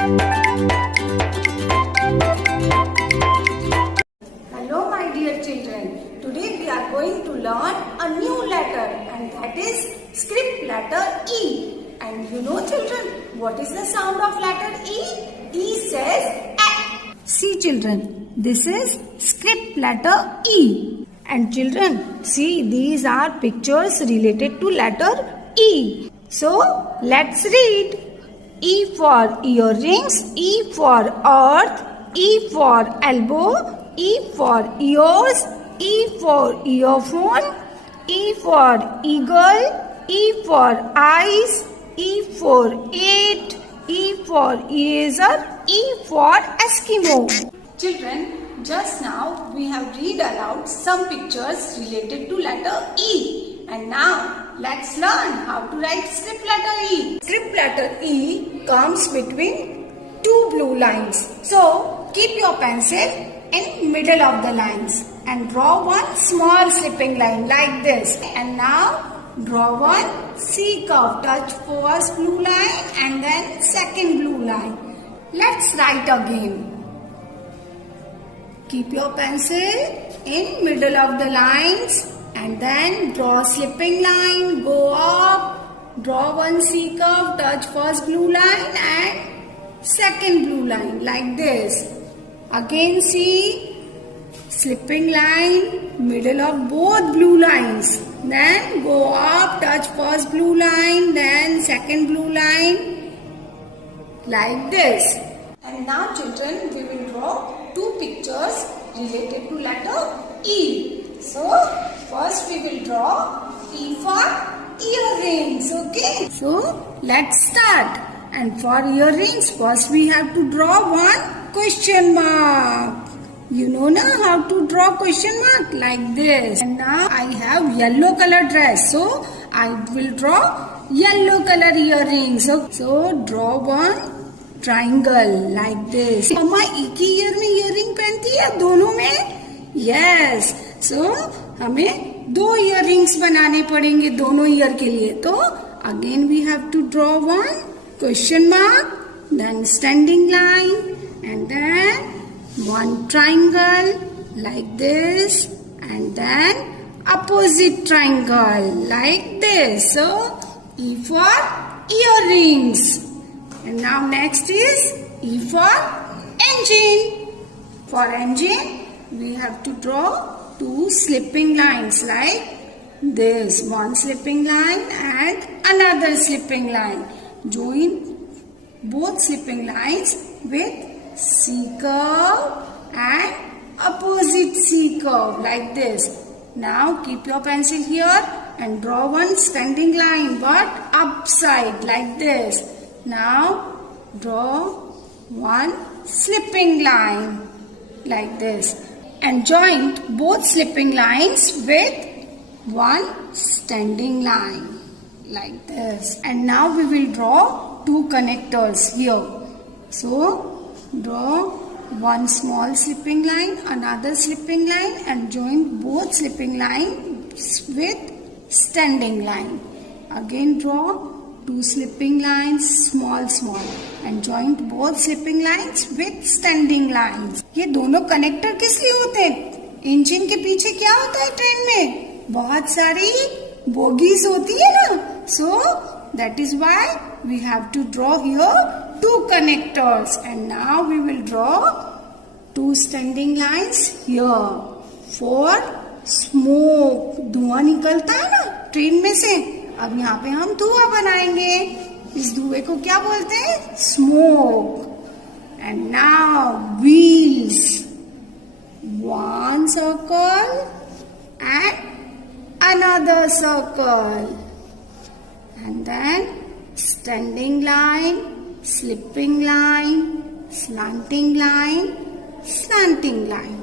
Hello my dear children, today we are going to learn a new letter and that is script letter E. And you know children, what is the sound of letter E? E says A. See children, this is script letter E. And children, see these are pictures related to letter E. So let's read. E for earrings, E for earth, E for elbow, E for ears, E for earphone, E for eagle, E for eyes, E for 8, E for eraser, E for Eskimo. Children, just now we have read aloud some pictures related to letter E. And now let's learn how to write script letter E. Script letter E comes between two blue lines. So keep your pencil in middle of the lines and draw one small slipping line like this. And now draw one C curve. Touch first blue line and then second blue line. Let's write again. Keep your pencil in middle of the lines and then draw slipping line, go up, draw one C curve, touch first blue line and second blue line like this. Again see slipping line, middle of both blue lines. Then go up, touch first blue line, then second blue line like this. And now children, we will draw two pictures related to letter E. So first we will draw E for earrings, okay? So let's start. And for earrings, first we have to draw one question mark. You know now how to draw question mark like this. And now I have yellow color dress. So I will draw yellow color earrings. So draw one triangle like this. मम्मा एक ही year में earring पहनती है दोनों में? Yes. So हमें दो earrings बनाने पड़ेंगे दोनों ईयर के लिए. तो again we have to draw one question mark, then standing line, and then one triangle like this, and then opposite triangle like this. So E for earrings. And now next is E for engine. For engine, we have to draw two slipping lines like this. One slipping line and another slipping line. Join both slipping lines with C curve and opposite C curve like this. Now keep your pencil here and draw one standing line but upside like this. Now draw one slipping line like this and join both slipping lines with one standing line like this. And now we will draw two connectors here. So draw one small slipping line, another slipping line and join both slipping lines with standing line. Again draw two slipping lines small and join both slipping lines with standing lines. ये दोनों connector किस लिए होते हैं? Engine के पीछे क्या होता है ट्रेन में? बहुत सारी बोगीज होती है ना. So that is why we have to draw here two connectors. And now we will draw two standing lines here for smoke. धुआं निकलता है ना ट्रेन में से. अब यहाँ पे हम धुआं बनाएंगे. इस धुएं को क्या बोलते हैं? Smoke. And now wheels. One circle and another circle. And then standing line, slipping line, slanting line, slanting line.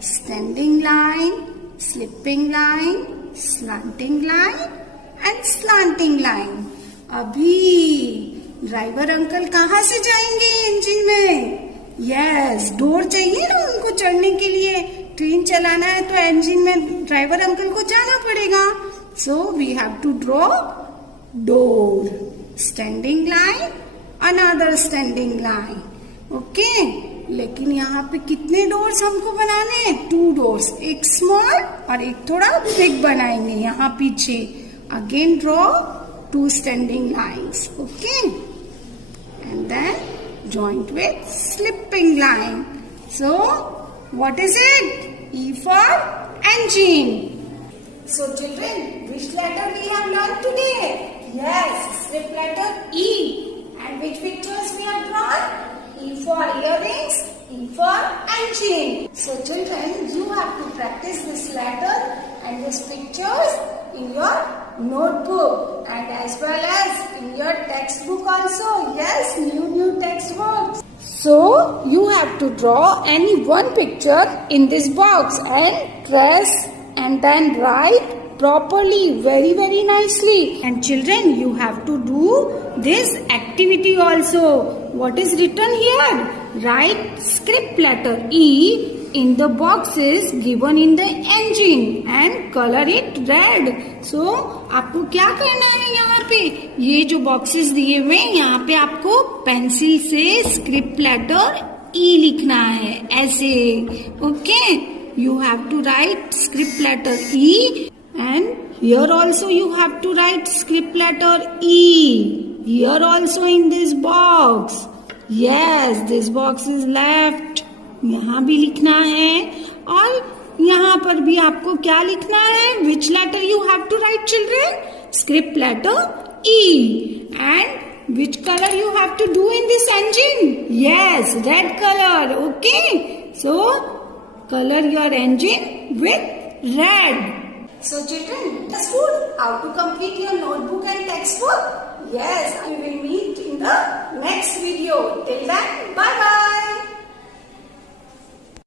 Standing line, slipping line, slanting line and slanting line. अभी ड्राइवर अंकल कहाँ से जाएंगे इंजन में? Yes, door चाहिए ना उनको चढ़ने के लिए. ट्रेन चलाना है तो इंजन में ड्राइवर अंकल को जाना पड़ेगा. So we have to draw door, standing line another standing line. Okay? लेकिन यहाँ पे कितने डोर्स हमको बनाने हैं? 2 डोर्स, एक स्मॉल और एक थोड़ा बिग बनाएंगे यहाँ पीछे. Again draw 2 standing lines. Okay? And then joint with slipping line. So what is it? E for engine. So children, which letter we have learned today? Yes, slip letter E. And which pictures we have drawn? E for earrings, E for engine. So children, you have to practice this letter and these pictures in your notebook and as well as in your textbook also. Yes, new textbooks. So you have to draw any one picture in this box and trace and then write properly, very nicely. And children, you have to do this activity also. What is written here? Write script letter E in the boxes given in the engine and color it red. So आपको क्या करना है यहाँ पे? ये जो boxes दिए हुए हैं यहाँ पे आपको पेंसिल से script letter E लिखना है ऐसे. Okay? You have to write script letter E. And here also you have to write script letter E. Here also in this box. Yes, this box is left. यहाँ भी लिखना है और यहाँ पर भी आपको क्या लिखना है? Which letter you have to write, children? Script letter E. And which color you have to do in this engine? Yes, red color. Okay. So color your engine with red. So children, understood how to complete your notebook and textbook? Yes, we will meet in the next video. Till then, bye bye.